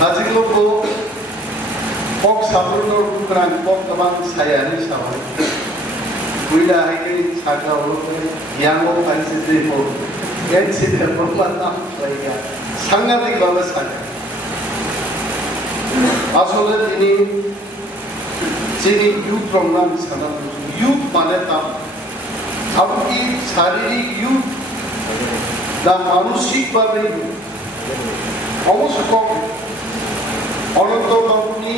Hajinglobo pok sabruno kurang pok tabang saya ni sawai. Puila hai Sakha Yango Phainai yan sila bermata mereka sangat dibalas Sakha. Asalnya ini youth program sana youth mana tam, आपकी शारीरिक youth dan मानसिक बारे অবশ্য অনন্ত বাবুনি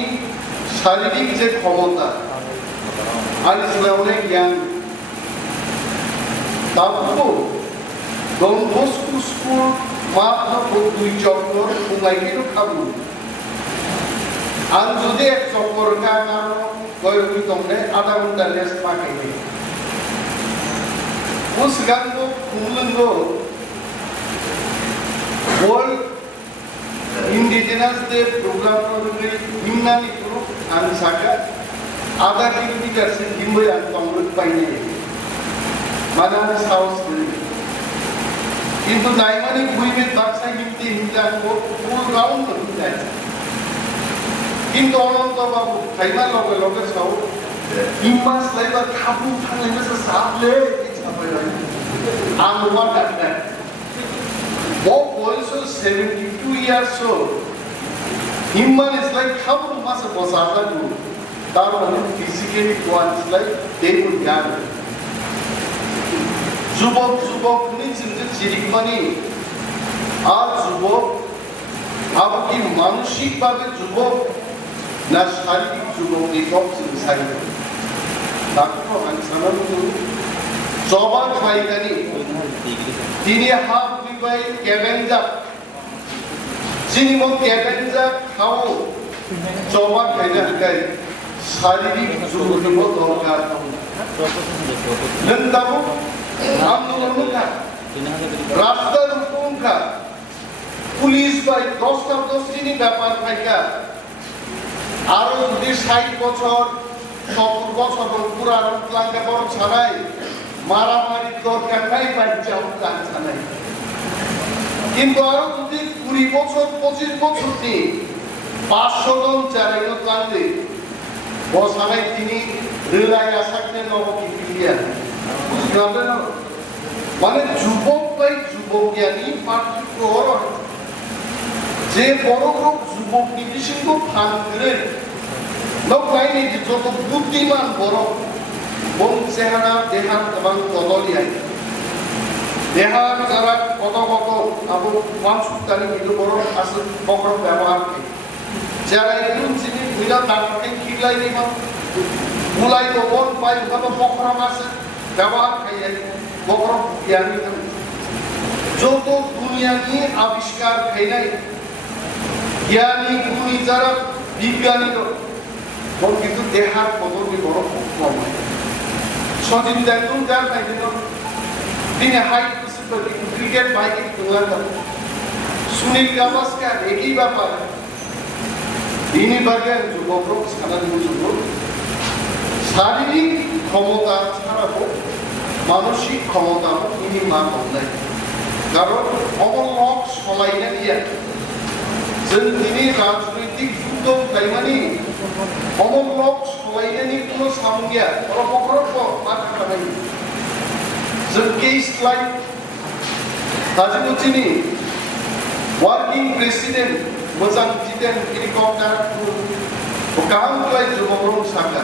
শারীরিক যে ক্ষমতা আর ইসলামে জ্ঞান তারপর Don Bosco School মাত্র দুই চক্কর উমাইকেও খাবো আর যদি এক চক্কর কারণ কয়েকটি তোমরা আধা ঘন্টা রেস্ট পাকে उस गांव को खुमलुंगो वर्ल्ड इंडिजिनस डे प्रोग्राम में हिमनानी ग्रुप आन Sakha आधा किलोमीटर से हिम्बे आन तंगुल पाइने माना साउथ किंतु नाइमानी भूमि में बाक्सा हिमती हिमता को फुल राउंड कर दिया किंतु अनंत बाबू खाइमा लोगे लोगे साउ हिम्मास लाइबा खाबू थांगे में से Sable I'm one at that. Bob also 72 years old. Himman is like how much of Sakha do? That one physically one's like they would gather. Zubok needs in the Chirik money. Our Zubok, आपकी मानसिक बाबे Zubok, ना शारीरिक Zubok the talks inside. Doctor and Sanam Jobat Khaigani, Dini half by Cavenza, Cinema Cavenza, how Jobat Khaigani, Sadi Zulu Orga, Nandamu, Amnuka, Rasta Rupunka, Police by Costa Dostini Dapar Kaika, Aros this high Pochor, Sopur Pura, Lanka Sarai. मारामारी दरकार নাই বাচ্চাও জানছে না কিন্তু আরো যদি 20 বছর 25 বছর নি 500 জন চালাইনো লাগবে বসালাই তিনি রেলাই আসাকে নবকি পিলিয়া বুঝলেন না মানে যুবক ভাই যুবক জ্ঞানী পার্থক্য যে বড় বড় যুবক নিবিসিংহ ফান করে লোক নাইনি যত বুদ্ধিমান বড় Bung sehana dehan kebang totoliai. Dehan jarak koto abu masuk tadi itu boros asal pokok ব্যবহার ke. Jara itu sini bila nakake kilai ni mah. Mulai bobon pai kalau pokok masuk ব্যবহার kaya pokok yang itu. Joto dunia ni aviskar Phainai. Gyani guni jara bigyani itu. Begitu dehan koto di boros pokok. Sojin Dantung dan Naidino, ini high seperti cricket baik England. Sunil Gavaskar, Eki Bapak, ini bagian juga bro, sekarang ini juga. শারীরিক ক্ষমতা ছাড়াও মানসিক ক্ষমতা ini মানব নাই কারণ অমলক সলাইনা দিয়া जों दिनै राजनैतिक যুদ্ধ তাইমানি অমলক সলাইনানি কোনো সাম গিয়া অপক্রপ মাথা খানাই जों কেস লাইক তাজিমুচিনি ওয়ার্কিং প্রেসিডেন্ট मोजां जिदेन हेलिकप्टार गाहाम क्लाइ जुबरं Sakha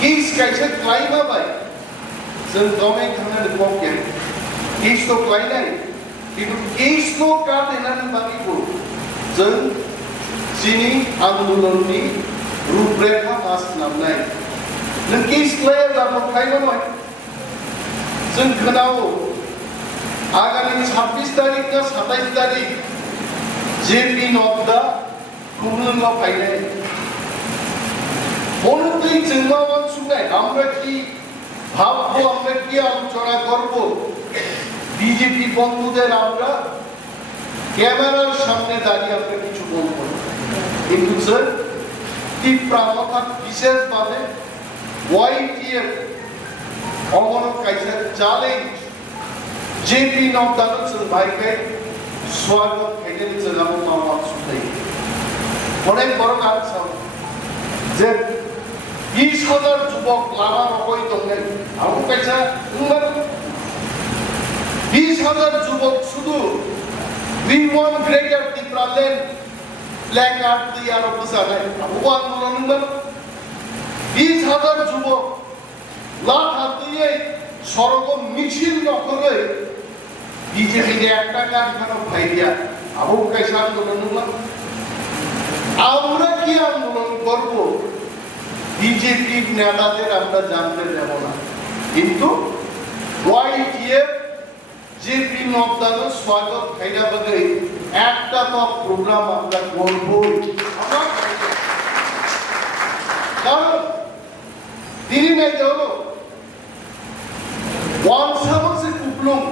केस कायसे क्लाइमा बाय जों गमे थांनानै बके केस तो क्लाइनाय किन्तु केस तो कादेनानै बाकिखौ जों जिनि आन्दोलननि रूपरेखा पास खालामनाय नों केस क्लाइया जाबो क्लाइमा नय जों खोनागौ आगामी 26 तारिख ना 27 तारिख JP Nadda Khumulwngo Phainai বলতেই চিন্তাবান শুনে আমরা কি ভাববো আমরা কি আলোচনা করব বিজেপি বন্ধুদের আমরা ক্যামেরার সামনে দাঁড়িয়ে আমরা কিছু বলবো কিন্তু স্যার তীব্রতা বিশেষভাবে YTF অমরক কাইসার চ্যালেঞ্জ JP Nadda Nwng ভাইকে स्वागत करने के लिए हम मामला सुनते हैं অনেক বড় কাজ যে 20,000 যুবক লামা রকই দংলেন আমু কাইছা 20,000 যুবক শুধু we want greater Twipraland placard দিয়ে আর বুঝায় আমু আন্দোলন 20,000 যুবক লাখ হাত দিয়ে সড়ক মিছিল নকরে বিজেপি একটা কারখানা ভাইয়া আমু কাইছা আন্দোলন আমরা কি আন্দোলন করব বিজেপি নেতাদের আমরা জানতে দেব না কিন্তু ওয়াইটিএফ জেপি নদ্দার স্বাগত খাইরা বাগে একটা তো প্রোগ্রাম আমরা করব কারণ তিনি নাই হলো वानसामा से खुमलुंग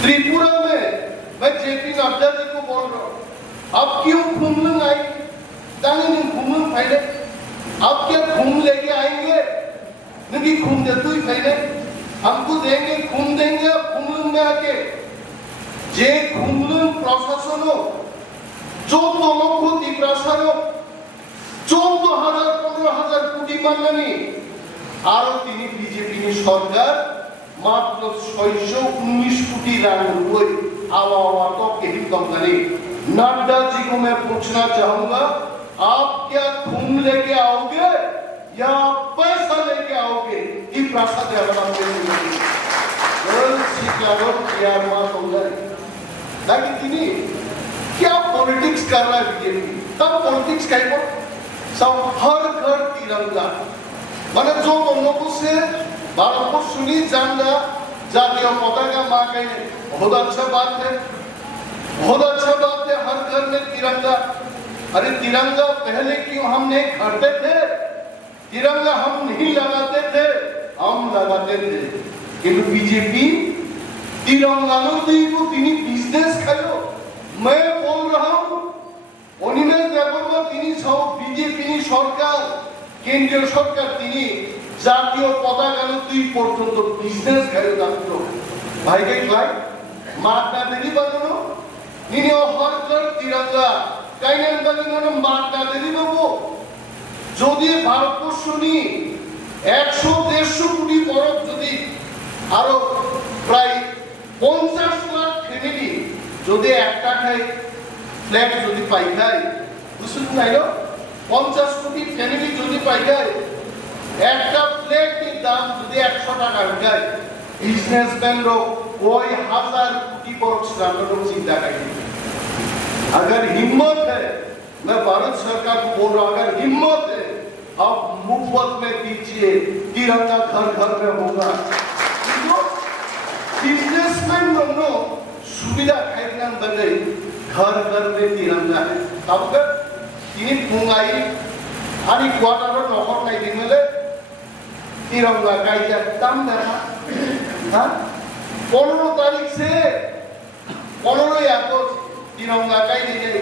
त्रिपुरा में मैं जेपी नड्डा जी को बोल रहा हूँ अब क्यों खुमलुंग आई तांगी खुमलुंग फाइने अब क्या खुम लेके आएंगे नहीं खुम दे तू ही फाइने हमको देंगे खुम देंगे अब खुमलुंग में आके जे खुमलुंग प्रशासन हो जो दोनों को त्रिप्रासा हो 14,000-15,000 कोटी माननी আর তিনি বিজেপি সরকার মাত্র 619 কোটি रन हुए आवा तो कहीं कम नहीं नड्डा जी को मैं पूछना चाहूंगा आप क्या खून लेके आओगे या पैसा लेके आओगे ये प्रश्न देवरा ताकि তিনি क्या पॉलिटिक्स कर रहा है बीजेपी तब पॉलिटिक्स कहीं पर सब हर घर तिरंगा মানে जो लोगों से भारतवर्ष सुनी झंडा जातीय पताका मां के बहुत अच्छा बात है हर घर में तिरंगा अरे तिरंगा पहले क्यों हम नहीं करते थे तिरंगा हम नहीं लगाते थे हम लगाते थे किंतु बीजेपी तिरंगा लो वो तिनी बिजनेस खायो मैं बोल रहा हूँ अनिमेश देबबर्मा तिनी सब बीजेपी सरकार কেন্দ্রীয় সরকার তিনি জাতীয় পতাকা তুই পর্যন্ত বিজনেস করে দাঁড়াতো ভাইকে ক্লাই মাতা দেবী বানানো নিনি হরকর তিরঙ্গা কাইনেন বানানো মাতা দেবী বাবু যদি ভারতবর্ষ নি 100-150 কোটি বরফ যদি আরো প্রায় 50 লাখ ফ্যামিলি যদি একটা খাই ফ্ল্যাট যদি পাই খাই বুঝুন নাইলো 50 কোটি ফ্যামিলি যদি পাই যায় একটা প্লেটের দাম যদি 100 টাকা হয় बिजनेसमैन लोग कोई 1000 कोटी पर श्रमिकों को चिंता करेंगे अगर हिम्मत है मैं भारत सरकार को बोल रहा हूं अगर हिम्मत है आप मुफ्त में दीजिए तिरंगा घर घर में होगा बिजनेसमैन लोगों सुविधा खाइना बने घर घर में तिरंगा है तब तक তিনি পুঙ্গাই আনি কোয়ার্টারের নখর নাই দিলে তিরঙ্গা কাইজা দাম দেখা হ্যাঁ 15 तारीख से 15 আগস্ট तिरंगा काई दिले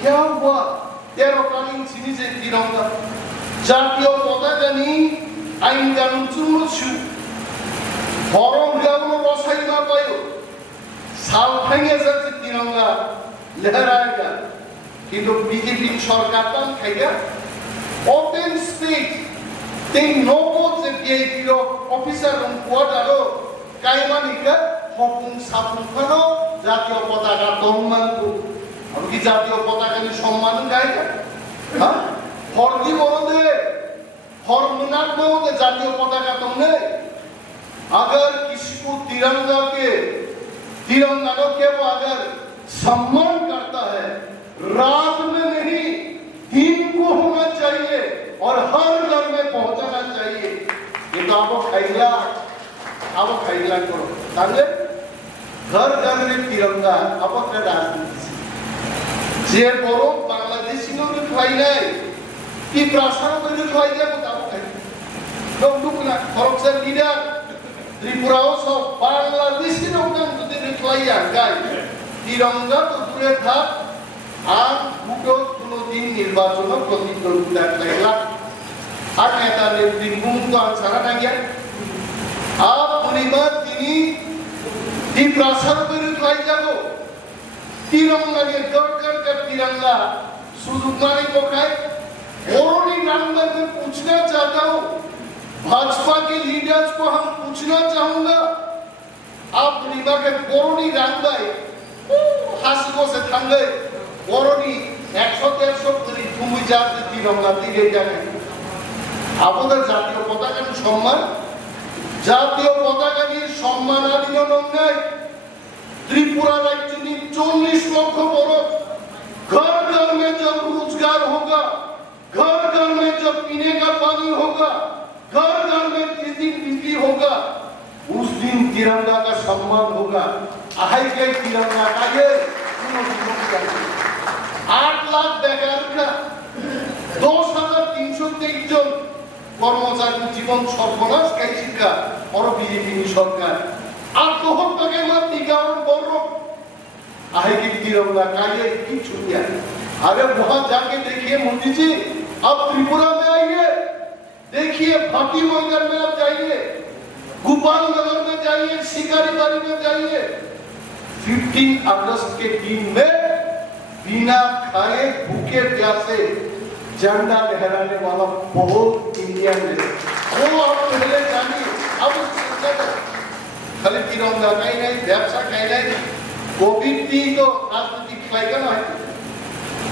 क्या हुआ 13 तारीख सिनी से तिरंगा জাতীয় পতাকা নি আইন কানুন চুমছু ফরম গাগুলো রসাই না পায়ো সাল ভাঙে যাচ্ছে तिरंगा लहराएगा কিন্তু বিজেপি সরকার তান খাইয়া ওপেন স্পেস তেই নকো যে বিএপির অফিসার রুম কোয়ার্টারও কাইমানিকা হকুম সাপুখানো জাতীয় পতাকা সম্মানকু আমি কি জাতীয় পতাকা নি সম্মান গাইকা হ্যাঁ হরদি বলদে হরমনাক মতে জাতীয় পতাকা तुमने अगर किसी को तिरंगा के वो अगर सम्मान करता है रात में नहीं दिन को होना चाहिए और हर घर में पहुंचाना चाहिए ये तो आपको खाइला करो ताले घर घर में तिरंगा आपको क्या राजनीति जे बड़ो बांग्लादेशी लोग Twiphainai Twiprasa में Twiphainai को ताको खाई लोग दुखना corruption leader त्रिपुरा सब बांग्लादेशी लोग kan तो Twiphainai गाय तिरंगा तो दूर था আর দুটো কোনদিন নির্বাচন প্রতিদ্বন্দ্বিতা লাগলা আর নেতা নেতৃত্ব আনসারা না গিয়া আপ পরিবার তিনি Twiprasa पर लाई जागो तिरंगा के गड़ कर तिरंगा सुजुगनारी बखाए बरोनी रांगबाई में पूछना चाहता हूँ भाजपा के लीडर्स को हम पूछना चाहूंगा आप रिबा के बरोनी रांगबाई हासिगो से थंगे बरोनी 100-150 করে তুমি জাতি তিরঙ্গা দিকে যাবে আমাদের জাতীয় পতাকা সম্মান জাতীয় পতাকা নিয়ে সম্মান আদিনো নঙ্গাই त्रिपुरा राज्य में 40 लाख औरत घर घर में जब रोजगार होगा घर घर में जब पीने का पानी होगा घर घर में बिजली होगा उस दिन तिरंगा का सम्मान होगा आई के तिरंगा का ये 8 लाख बेकार का 10,323 জন কর্মচারী জীবন সর্বনাশ কাইছিকা और बीजेपी सरकार आत्महत्या के मत निकाल बोलो आए की तिरंगा का ये की छुट्टियां अरे वहां जाके देखिए मोदी जी अब त्रिपुरा में आइए देखिए भाटी मंदिर में आप जाइए गोपाल नगर में जाइए शिकारीबाड़ी में जाइए 15 अगस्त के दिन में बिना खाए भूखे प्यासे झंडा लहराने वाला बहुत इंडियन है वो आप पहले जानिए अब खाली तिरंगा कहीं नहीं व्यवसाय कहीं नहीं कोविड थी तो राजनीतिक खाएगा ना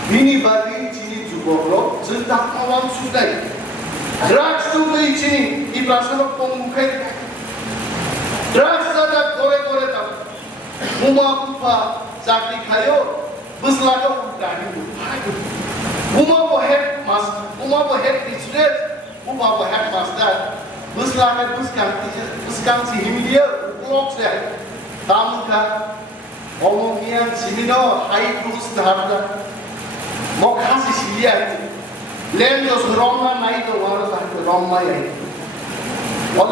बिनी बागी चीनी जुबोलो जिंदा कौन सुधाई ड्रग्स तो गई चीनी Twiprasa पंगुखे ड्रग्स ज़्यादा कोरे कोरे तब मुमा कुपा जाती खायो बस लागा उठाने मुमा वो हेड बिजनेस मुमा वो head master bus laga bus kansi himidia blok se tamuka omomian simino high bus dharda mokhasi silia len jo roma nai to wara sa roma yai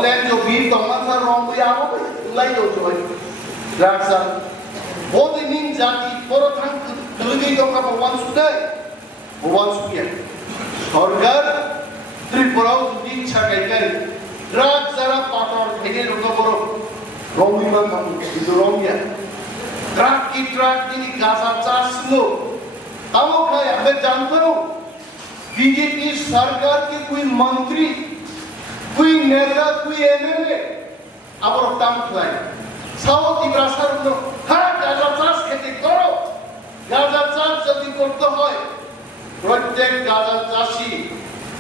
len jo bir to ma roma ya ho lai jo joy raksa bodinin jati porothang dulgi to ka bhawan sudai sarkar Tripura di chakai drug जरा पाटर भेगे लोगों को रोमी में हम इधर रोमिया truck की Gaza charge लो तामो खाया मैं जानता हूँ बीजेपी सरकार के कोई मंत्री कोई नेता कोई एमएलए अब और ताम खाए साउथ Twiprasa लो हाँ गाजा चार्ज खेती करो गाजा चार्ज जब भी करते हो प्रत्येक गाजा चार्जी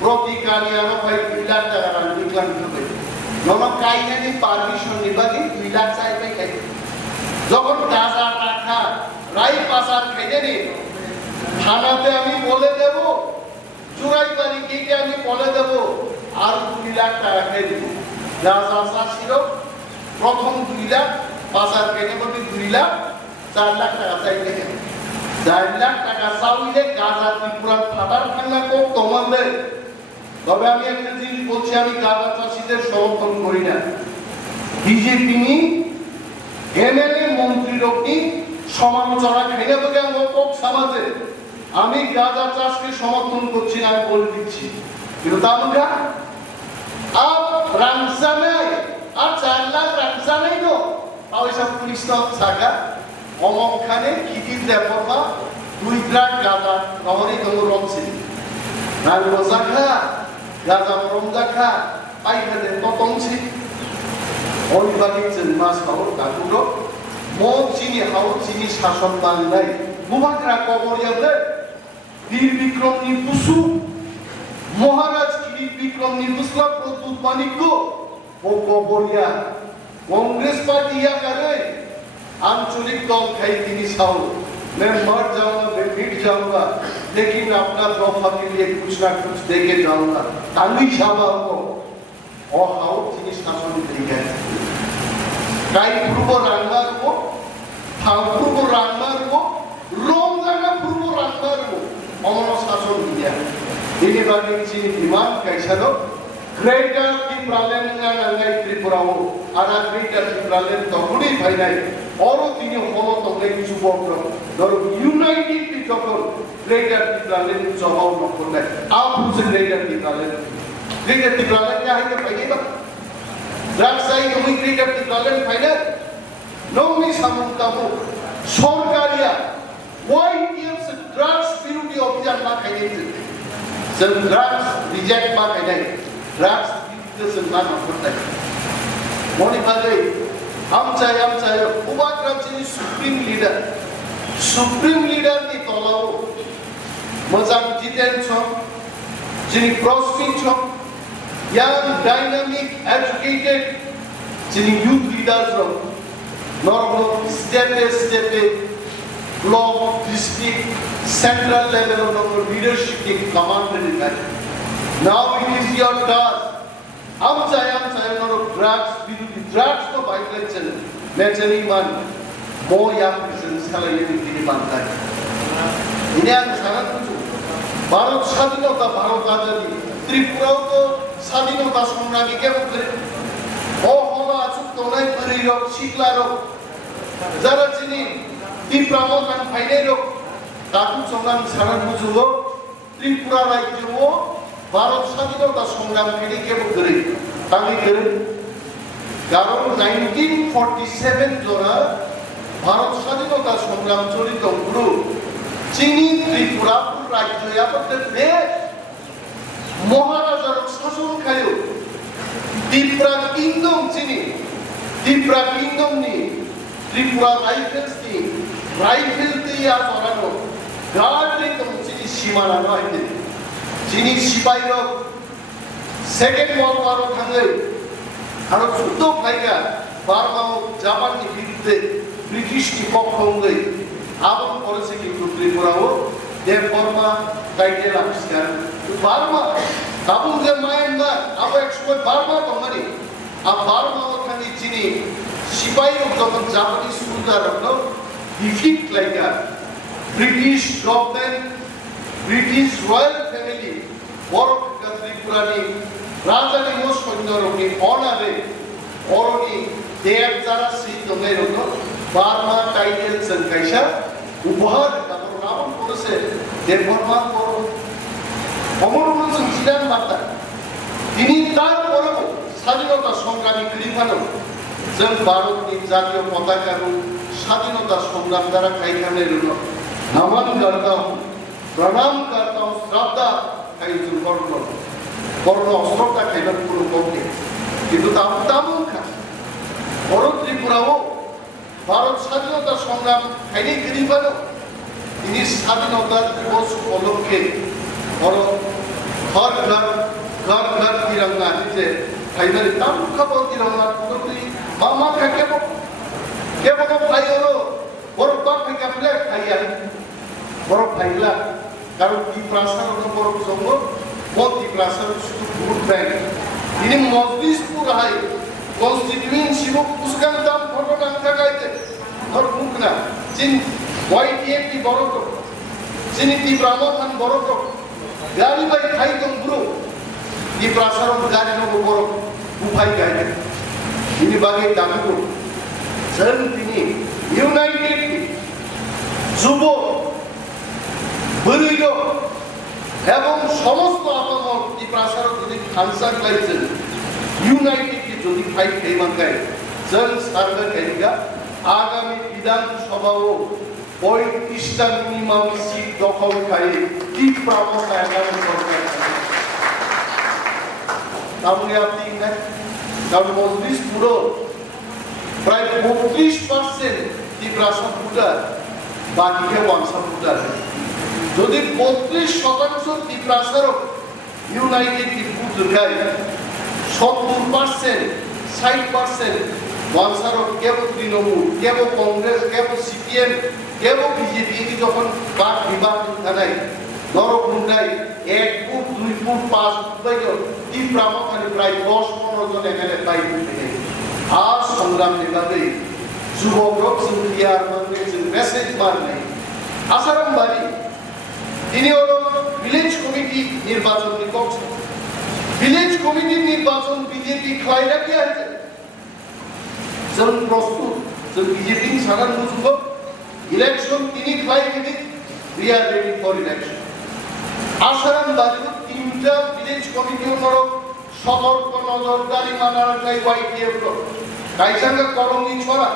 प्रतिकारियानो भाई Puila टाका निकलन होते नॉन काइने नहीं परमिशन निभागी Puila साइड में कहीं जब गाजा टाका राई पासार खेले नहीं खाना पे अमी बोले देवो चुराई वाली के अमी बोले देवो आर Puila टाका खेले गाजा सासिरो प्रथम Puila पासार खेले बड़ी Puila 4 लाख टाका चाहिए 4 लाख टाका साउले गाजा त्रिपुरा फाटार खाना को तोमले তবে আমি একটা জিনিস বলছি আমি গাঁজা চাষীদের সমর্থন করি না বিজেপি নি এমএলএ মন্ত্রী লোকনি সমালোচনা খেলে বলে লোক সমাজে আমি গাঁজা চাষকে সমর্থন করছি না আমি বলে দিচ্ছি কিন্তু তামুকা আপ রামসানে আর 4 লাখ রামসানে নো পয়সা পুলিশ তো সাকা অমক খানে কিদির দেবমা 2 লাখ গাঁজা নহরি দঙ্গ রমসি Nadda Sakha Jagat Prakash Nadda Paihade Totongsi Oni Bagwi Jagat Haur Takuro Mo Chini Haur Chini Shason Bangai Bubakra Koboriyable Bir Bikram ni Pusu Maharaj Kiri Bikram ni Pusla Protut Manikko O Koboriya Congress Party ya करे आंचलिक दल खाई তিনি साउ मैं मर जाऊंगा मैं मिट जाऊंगा लेकिन अपना दफा के लिए कुछ ना कुछ देके जाऊंगा तांगी शाबा को और हाउ তিনি শাসন করিগে কাই পূর্ব রান্নার को পূর্ব রান্নার को রমজানা পূর্ব রান্নার को অমন শাসন দিয়া ini bagi sini iman kaisado Greater Twiprasa Tripura ada Greater Twiprasa Twiphainai Oro tini holo tongle kichu bokro dor united people Greater Twiprasa jawab nokonda आप उसे Greater Twiprasa क्या है कि पहले तो राजशाही कमी Greater Twiprasa Phainai नौमी सामुदायिक सरकारिया YTF से ड्रग्स विरोधी अभियान मा खायनाय जों ड्राग्स रिजेक्ट मा खायनाय ड्राग्स जों मा नखरनाय मनि बागै हामचाय उबाक राज्यनि सुप्रीम लीडर नि तलाव मोजां डिटेंशन जोंनि प्रसिकिउशन young dynamic educated जोंनि youth leaders दं normal step block district central level of leadership की command है now it is your task हम चाहे नरो drugs तो violation naturally man more young person सालाये निकली बनता है इन्हें आगे सारा कुछ भारत स्वाधीनता भारत आजादी त्रिपुरा तो स्वाधीनता संग्रामी के मुझे ओ होगा चुप तो नहीं परी रोक शिकला रोक जरा चीनी Twiprasa रोक ताकू संग्राम सारा कुछ हो त्रिपुरा राज्य वो भारत स्वाधीनता संग्रामी के मुझे ताकि करें कारण 1947 जोरा भारत स्वाधीनता संग्राम चोरी तो गुरु चीनी त्रिपुरा राज्य या पद्धति महाराजा शासन खायो त्रिपुरा किंगडम चीनी त्रिपुरा किंगडम नि त्रिपुरा राइफल्स या जोरानो गार्ड तो चीनी सीमा ना है चीनी सिपाही लोग सेकेंड वर्ल्ड वॉर थांगे आरो युद्ध फाइगा बार्मा जापान नि विरुद्धे ब्रिटिश नि पक्ष होंगे आबन पॉलिसी की त्रिपुरा हो देवबर्मा टाइटल आविष्कार बार्मा काबुल जे मायंगा अब एक्सपोर्ट बार्मा तो मनी अब बार्मा और खानी चीनी सिपाही लोग जब जापानीज सोल्जर लोग डिफीट लाइका British government British royal family और त्रिपुरा नि राजा नि मोस सैन्य नि ऑनरे और नि देव जरा सी तो नहीं रोको बार्मा टाइटल संकैसा उपहार का नाम पुरुष है देवबर्मा को অমরপুর ছিলেন মাতা তিনি তারপর স্বাধীনতা সংগ্রামী কৃপানো जों भारतनि জাতীয় পতাকার স্বাধীনতা সংগ্রাম দ্বারা খাইখানে নমন করতা हूं प्रणाम करता हूं श्रद्धा खाई जों বর্ণ অস্ত্রটা খাইবার পুরো করতে কিন্তু তামুন খা বড় ত্রিপুরাও ভারত স্বাধীনতা সংগ্রাম খাইনি কৃপানো তিনি স্বাধীনতা দিবস উপলক্ষে और घर घर तिरंगा जिसे फाइनल तब कब तिरंगा तो मामा का क्या वो फाइलो और बाप का प्लेट खाया और फाइला कारण Twiprasa और संगो वो Twiprasa सुधुर बैंक ini मजलिस पूरा है कॉन्स्टिट्यूएंसी वो उसका नाम फोटो नाम का थे और मुकना जिन YTF की बड़ों को जिन Twiprasa बड़ों को गाड़ी बाई खाई तो गुरु Twiprasa और गाड़ी नो बड़ों उपाय गाड़ी ini बाकी दामु जन तिनी यूनाइटेड जुबो बलिरो এবং সমস্ত আপামর Twiprasa যদি খানসার লাইছেন ইউনাইটেড কি যদি ফাইট হেমাঙ্গায় জন সার্ভে করেগা আগামী বিধানসভাও 35টা মিনিমাম সিট দখল করে Twiprasa এগারো সরকার তাহলে আপনি না কারণ মজলিস পুরো প্রায় 32% Twiprasa ভোটার বাকিকে ওয়ানসা ভোটার যদি 32% Twiprasa ইউনাইটেড কি ভোট দেয় 70% 60% ওয়ানসার কেবল তৃণমূল কেবল কংগ্রেস কেবল CEM কেবল বিজেপি কি যখন কাট বিভাগ থানায় নরখুন্ডায় 1 ফুট 2 ফুট 5 ফুট বাইরে Twiprasa খালি প্রায় 10-15 জন এখানে বাইরে থেকে আর সংগ্রাম নিভাবে যুবক সিনিয়র মানে মেসেজ মারনে আসারাম বাড়ি তিনি হলো ভিলেজ কমিটি নির্বাচন করছে ভিলেজ কমিটি নির্বাচন বিজেপি খাইলা কি আছে জন প্রস্তুত জন বিজেপি সাধারণ যুবক ইলেকশন তিনি খাই দিদি we are ready for election Asaram বাড়ি তিনটা ভিলেজ কমিটি হলো সতর্ক নজরদারি মানার নাই YTF কাইসাঙ্গা করঙ্গি ছড়া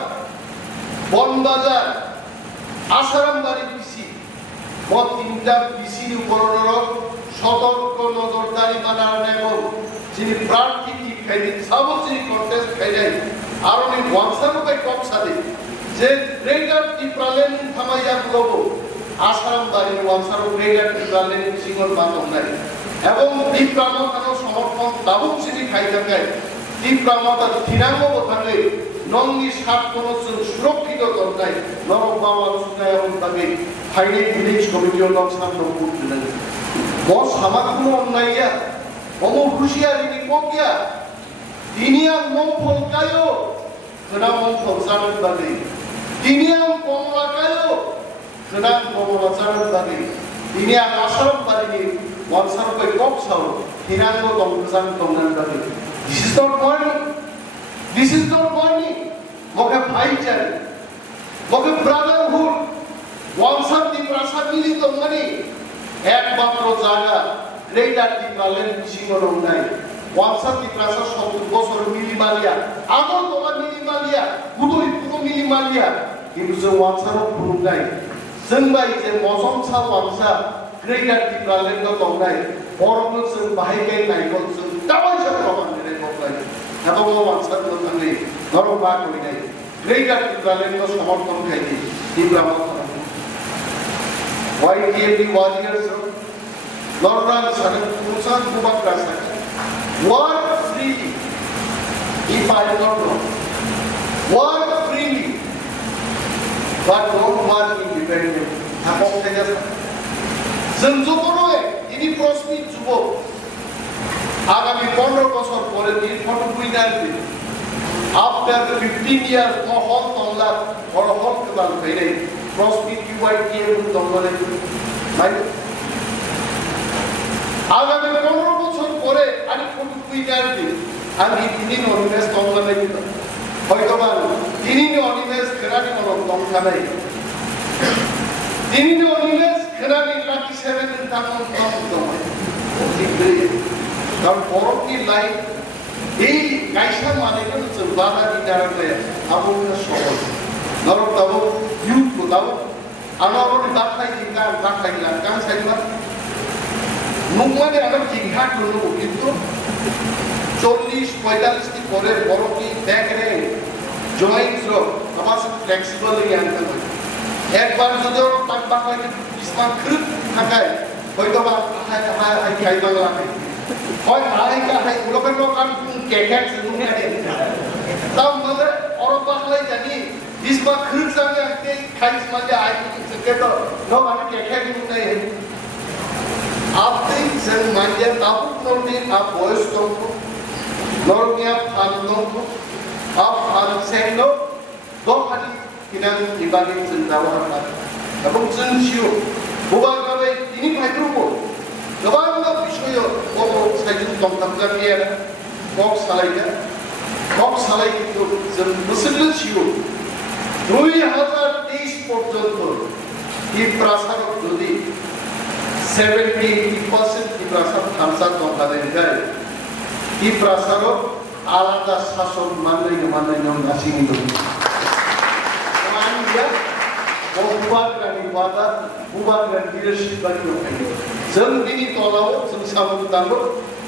বনবাজার আসারাম বাড়ি পিসি তিনটা পিসির উপর সতর্ক নজরদারি মানার এবং যিনি প্রার্থী টিপখাইনি সাবশ্রী কন্টেস্ট খাইলাই আর উনি ওয়ানসারুপাই টপ সাদে যে গ্রেটার টিপ্রালেন থামাইয়া লব আসাম বাড়ি ওয়ানসারু গ্রেটার টিপ্রালেন সিঙ্গল মাতম নাই এবং টিপ্রামতানো সমর্থন দাবুক সিটি খাই থাকায় টিপ্রামতা থিরাঙ্গ বথালে নংনি সাত কোন সুরক্ষিত দরকার নরক বাবা সুনায় এবং তাকে ফাইনাল ভিলেজ কমিটিও নক সামনে করতে বস আমার কোনো অন্যাইয়া অমর হুশিয়ারিনি কোকিয়া দিনিয়া মংফল কায়ো কেনা মংফল জানান বাদে দিনিয়া কমলা কায়ো কেনা কমলা জানান বাদে দিনিয়া আসারম বাদিনি ওয়ানসারপাই কপ সাও হিরাঙ্গ দংজান দংনান বাদে This is not warning. This is not warning. Moke bhaichare, moke brotherhood. Wansar Twiprasa মিলিত মানে একমাত্র জায়গা গ্রেটার টিপ্রালেন সিঙ্গল নাই ওয়ানসার Twiprasa 70 বছর মিলিমালিয়া আগর তোমার মিলিমালিয়া গুদই পুরো মিলিমালিয়া কিন্তু যে ওয়ানসার পুরো নাই जोंबाय যে মজম सा ওয়ানসা গ্রেটার টিপ্রালেন দং নাই বরং जों বাহাইগাই নাইগল जों দাবাইসা প্রমাণ দেয় বকলাই এবং ওয়ানসার দংলে নরবা কই নাই গ্রেটার টিপ্রালেন সমর্থন খাইনি টিপ্রামত YTMD warriors Lorran Saran Pusan Bwkhaktwi work freely if I don't know work freely but don't work independently Apok থেকে जों যতই ইনি প্রশ্নিত যুবক আগামী 15 বছর পরে তিনি Twiphainai after 15 years মহল তংলা বড় হল কাল পেরে প্রশ্নিত YTM দংলে আগামী 15 বছর পরে আমি Twiphainai আমি তিনি অনিমেষ দংলা নাই হয়তোবা তিনি অনিমেষ খেলানি মন দংলা নাই তিনি অনিমেষ খেলানি লাকি 7 তামন দংলা কারণ পরবর্তী লাইফ এই গাইসা মানে কিন্তু বাধা দিতে আমরা সহজ নরক দাও ইউথ কো দাও আনারনি দাখাই দিকা দাখাই লা কান সাইবা নুকমানে আবার জিঘা করলো কিন্তু 40 45 টি পরে বড়কি ব্যাকরে জয়েন্টস র আবার ফ্লেক্সিবল ইয়ান্তা হয় একবার যদি তাক বাকাই ইসমান খুব থাকায় হয়তো বা হাই খাই বাংলা হয় হয় হাই লোকের লোকান কেকেট শুনে তাও মানে অরব বাংলায় জানি इसबा खृग जागे के खाइस माजे आई के तो नो माने के के नहीं है आप दिन से माजे ताबु कोंडी आप वॉइस तो नॉर्मिया फानो आप फान सेनो दो खाली किना इबागे जिंदावा का এবং জনশিও বুবাগাবে তিনি ভাইদ্রুবো গোবাংলা বিষয় ও সাইজু কমতামজা নিয়ে বক্স সালাই কিন্তু মুসলিম শিও 2023 পর্যন্ত Twiprasa যদি 70% Twiprasa থামসা দংখাদের যায় Twiprasa আলাদা শাসন মাননাই নাসিং দং মানিয়া বুবাগ্রানি ওয়াদা বুবাগ্রানি লিডারশিপ বাকি ওখানে जों दिनै तलाव जों सामुदांगो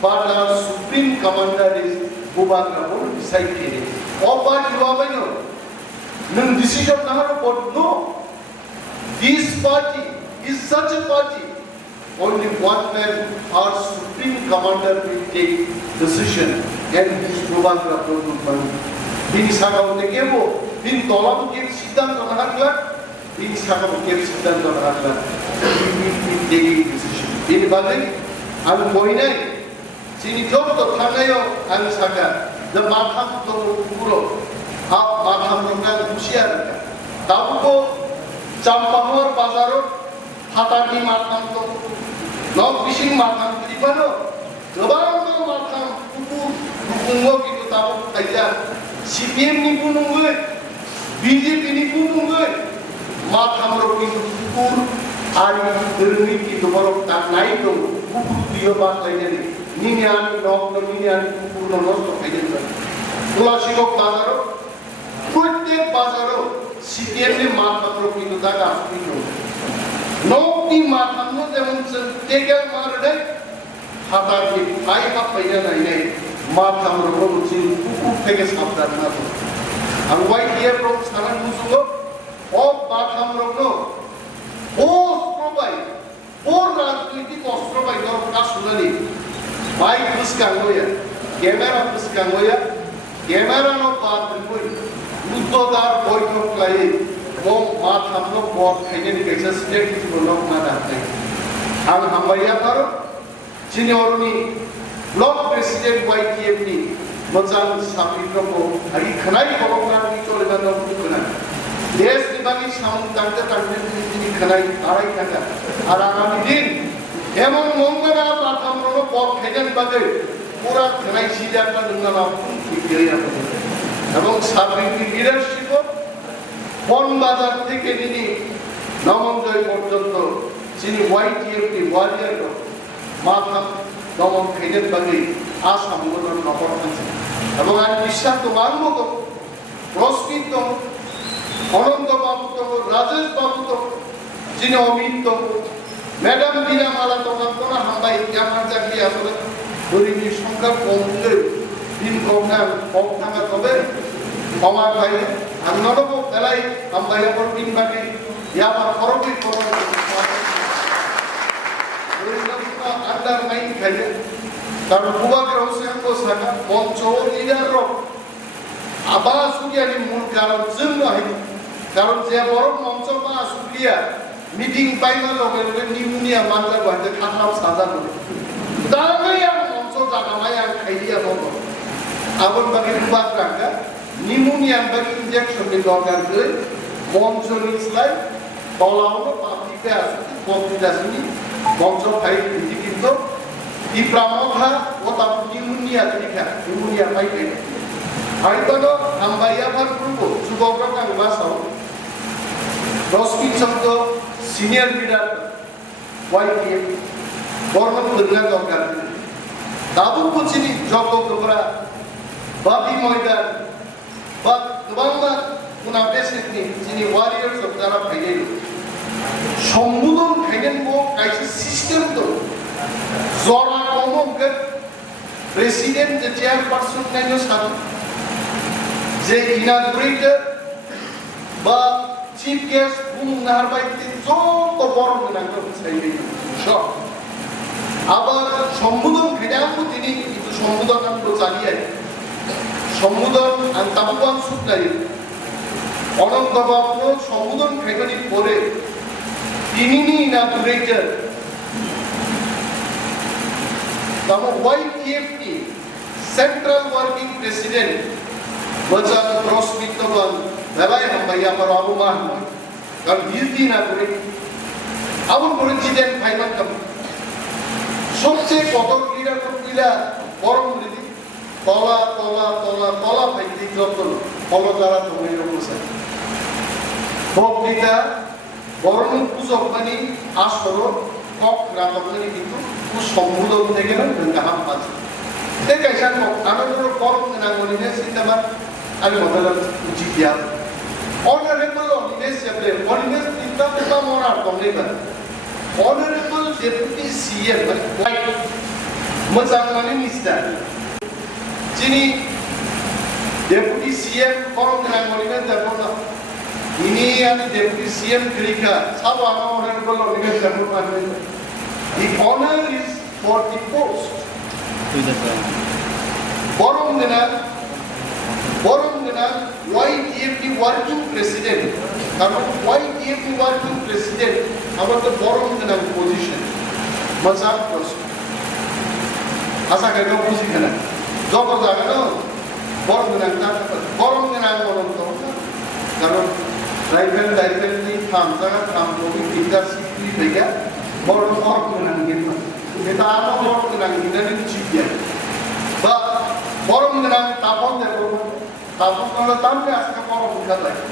बादा सुप्रीम कमांडर इज बुबाग्राबो डिसाइडेड अबा युवाबायनो नों डिसिजन नाहारो but no this party is such a party only one man our supreme commander will take decision and this bubagrabo will bini sagao tekebo bin tolaw ke siddhanto nahakla bin sagao ke siddhanto nahakla will take decision ini balik ang Phainai sini joto thangayo ang Sakha the matham to puro आप माथाम रंगा हुशियार दाबको चांपाहर बाजारो हातानि माथाम तो knock fishing माथाम त्रिपानो गोबां माथाम कुकुर कुकुंगो किन्तु दाबो खायजा CPM नि बुनुंगै BJP नि बुनुंगै माथाम रो किन्तु कुकुर आरि दोरोङि किन्तु बरक ता नाय दं कुकुर दियो बाख्लायनानै निनियानि नक निनियानि कुकुर नस्त खायदों तुलासिगक बाजारो प्रत्येक बाजारों CEM ने माल पत्रों की नुदा का अस्तित्व no Okni mathamno jemon tekel marde hataki pai hapaiya nai mathamno bochi kuku theke sabdan na to ang YTF ro sanan musugo ok mathamno no or rajnitik ostro bai dor kasulani bai puskangoya camera no baat koi uddodar boitok lai वो मात हम लोग बहुत खाने की कैसे state की लोग मात आते हैं हम हमारे पर चिन्होनी ब्लॉक प्रेसिडेंट YTF नी मचान सामिल को अभी खनाई प्रोग्राम की चोले बंदा उनको खना देश की बाकी शाम तंत्र की खनाई आराई खना आरामी दिन एमन मंगला बात हम लोग बहुत खाने की बातें पूरा खनाई सीधा कर दूँगा ना ठीक है এবং সাবিকি লীডারশিপ বন বাজার থেকে নিয়ে নমনজয় পর্যন্ত যিনি YTF টি ওয়ারিয়ার মাথা নমন খাইনেন বাগি আসাম গণন নগর আছে এবং আমি বিশ্বাস তো মানব তো রশ্মিত অনন্ত বাবু তো রাজেশ বাবু তো যিনি অমিত ম্যাডাম দিনা মালা তোমার কোন হামবাই আমার চাকরি আসলে গরিবের সংখ্যা কমলে দিন কম থাকা তবে আমার ভাই আমি নরব বেলাই হামবাই পর দিন বাকি yapharo ki kono andar main khaye karon Bubakar Hussain ko Sakha moncho leader ro abas sugiyani mul karon jeng hai karon je bor moncho ba sugiya meeting paima loge loge pneumonia manja bante khatlap saja kore dangay ang moncho jaga mai ang khaiya bobo abon bagi Bubakar ka pneumonia bagi injection ni dorkar kore moncho nislai Tolauno publiknya asli, publiknya sini, bangsa baik ini kita, di pramuka, otak pneumonia ketika pneumonia baik ini. Hari itu hambai yapharo juga orang yang masuk, Rosmi contoh senior leader YTF, borman dengan dokter. Tabu kucing joto kebra, babi moidan, bab kebangga. Kuna basic ni, sini warriors of Darab Phainai. Sambudon Phainai ko kaise system to. Zora komong ke president the chairperson nayo satu. Je inaugurator ba chief guest bung naharbai joto borom nangko Phainai. Sure. Abar sambudon Phainai ko tini itu sambudon ko chaliye. Sambudon ang tabuan sudnai. অনন্ত বাবু সম্বোধন ফেগনি পরে তিনি ইনাগুরেটর তারপর YTF টি central working president বজাত প্রসমিতগণ বেলায় হামবাই yapharo আবুমান কারণ হিলদি inaugurate আবুন president final কাম সবচেয়ে কদর leader পুইলা গরম দিদি তলা ভাইতে যত ফলো দ্বারা তুমি রকম বক্তৃতা বরণ পূজক মানে আসর কক রাতকনি কিন্তু সম্বোধন থেকে না গাহাম আছে দেখে সান আনন্দ করম না বলিনে সিনেমার আমি মতলব উচিত দিয়া অনারেবল অনিমেশ দেবরে অনিমেশ তিনটা পুরা মরার কমনে বা অনারেবল ডেপুটি CEM মোজাং মানে মিস্টার যিনি ডেপুটি CEM করম না বলিনে দেবনা ini yang deputy CEM Krika, sabu ana honorable Animesh Debbarma Sakha. The honor is for the post. Borom dena YTF working president. Karon YTF working president, about the borom dena position. Mazhab post. Asa kaya position na. Job jaga na. Borom dena borom to. Karon Rifle ni thamsa thamlogi tinggal sikri bega borom menang gitu. Kita apa borom menang kita ni cikia. Ba borom menang tapon kalau tampil asal borom bukan lagi.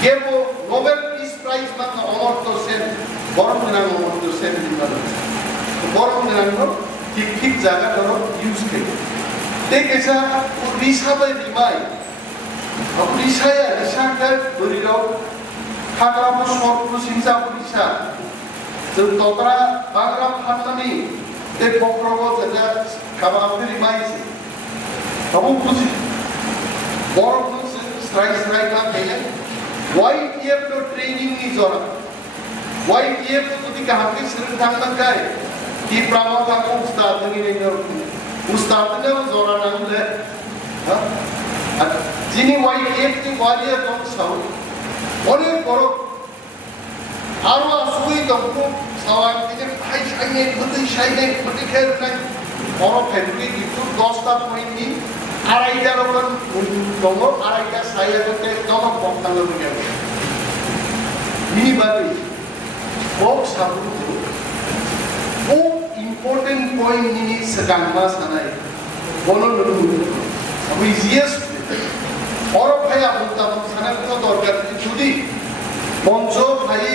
Kepo Nobel Peace Prize mana award tu sen borom menang award tu sen di mana. Borom menang tu tik jaga tu use ke. Dekesa bisa berimai. Polisa ya, disangka beliau kakak sor polisi जों ततरा बांग्रा फाननानै बे बख्रबो जेला खाबाफोरि माइसि बाबु बुजि बरफनो strike ना फैले YTF no training नि जरा YTF तो ती कहाके सिरन थांनांगाय की प्रामाथा को उस्ताद नि ने उस्ताद ने जरा नांगले हा जिनि YTF की वारियर दं साउ अनेक बरो आरो सुई दंको सावान के भाई शाइने बदै शाइने बदै खेरनाय बरो फेब्रिक कितु 10 टा पॉइंट नि आराइटा रकम दंगो आराइटा साया ते दंगो बक्तांगो गयो नि बादै बक्स हाबु ओ इम्पोर्टेंट पॉइंट नि सगांमा सानाय बोनो नुनु अब इजिएस्ट और भाई आबुता साना को दरकार जुदी बंजो भाई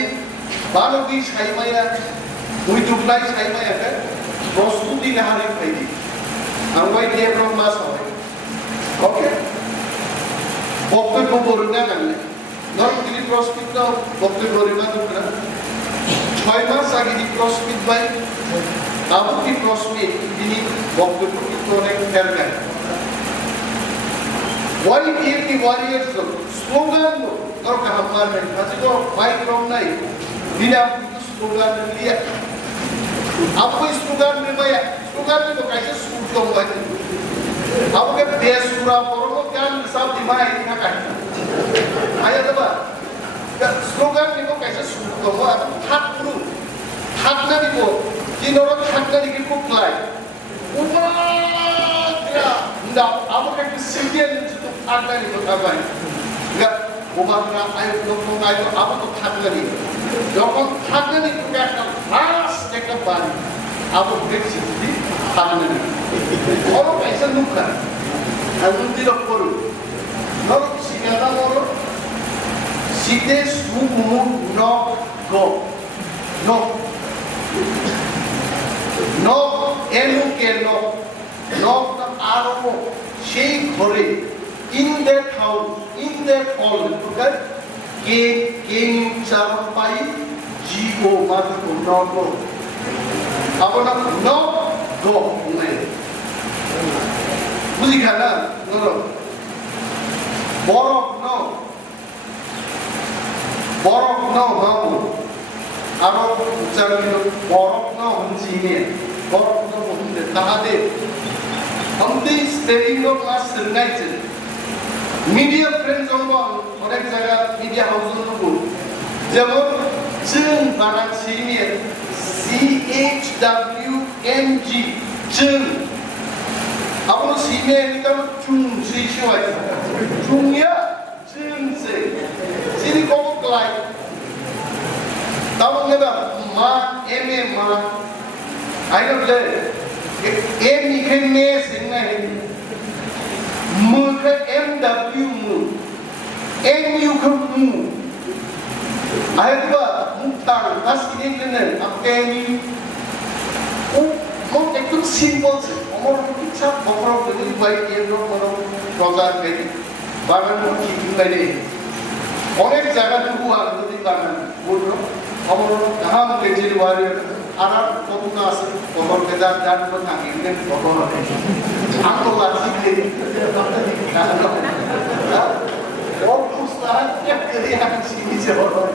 बालबी साइमाया उइदुबलाय साइमाया के प्रस्तुति लाहारे फाइदि आंबाय देब्रम मास হয় ओके বক্তব্য বলনা নালে নর তিনি প্রস্তুত বক্তব্য বলিনা দুনা 6 মাস আগে দি প্রস্তুত বাই আবু কি প্রস্তুত তিনি বক্তব্য কি অনেক খেয়াল রাখেন YTF की वॉरियर्स स्लोगन और हमार में आज तो माइक रॉन्ग नहीं बिना स्लोगन लिया आपको स्लोगन में मैं स्लोगन में तो कैसे सूट दूंगा आपके बेस पूरा करो क्या सब दिमाग इतना काटना आया दबा स्लोगन में तो कैसे सूट दूंगा हाथ करो हाथ ना दिखो जिन्होंने हाथ ना दिखे को क्लाइ ऊपर क्या ना आपके सिंगल आगला निको थाबाय गा ओबाग्रा आय लोक आय तो आप तो थागला नि যখন থাগলা নি একটা ফাস্ট একটা বাড়ি আবু দেখছি দি থাগলা নি বড় পয়সা নুকা আমি দিল করু নর সিগারা মরো সিতে সুমু ন গো ন ন এনু কে ন ন আরো সেই ঘরে in that house, in that hall, okay? King Champai, Jigo, Matu, Nogo. Abona no go, man. Musicana, no. Borok no. Borok no, no. Aro, Charino, Borok no, Hunchine. Borok no, Hunde, Tahade. Humdi, staying no class united. Media friends orang orang jaga media house nunggu, jawab jeng barat sini CHWNG jeng, apa sini kita cung sih cuy, cung ya jeng sih, sini kau kelai, tahu nggak bang, ma ma, ayo le, ni kan mes ini. Muka MW mu, MU kamu, ayat dua mutar, pas ini kena, apa MU, mau itu simple sih, orang kita orang beli baik yang orang program ini, bagan mungkin ini, orang jaga dulu ada di bagan, bodoh, orang dah menjadi warrior. Anak kota asal, orang kejar dan penangin kan, orang aku lagi ni, orang ustaz yang kerja sini jauh.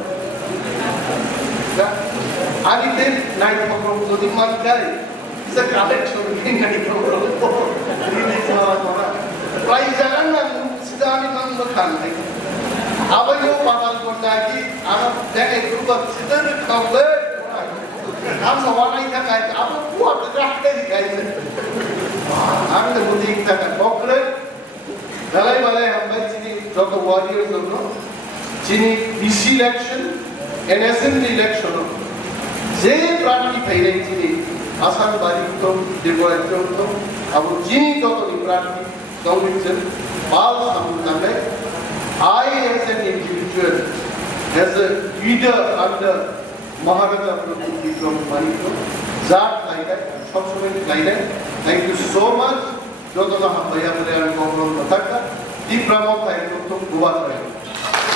Ani tu naik program tu di mana kali, sekarang cuma naik program tu, ini semua orang. Kalau jalan nak sudah ni mang makan lagi. Apa yang pasal pun lagi, anak jangan berubah sudah kau हम सवाल नहीं था क्या आप कुआं बजाते दिखाई दे हम तो बुद्धि का बॉक्सर गलाई वाले हम भाई चीनी जो तो वॉरियर्स लोग चीनी इसी इलेक्शन एनएसएम इलेक्शन जे प्राणी फैले चीनी आसान बारी तो डिबोएट तो अब चीनी तो प्राणी कॉम्बिनेशन बाल सामना में I as an individual as a leader under Maharaja Prabhu from Manipur, Zat like that, Shopsman like that. Thank you so much. Joto na hambai hambai ang kongron mataka. Di Brahma Phainai to Buat.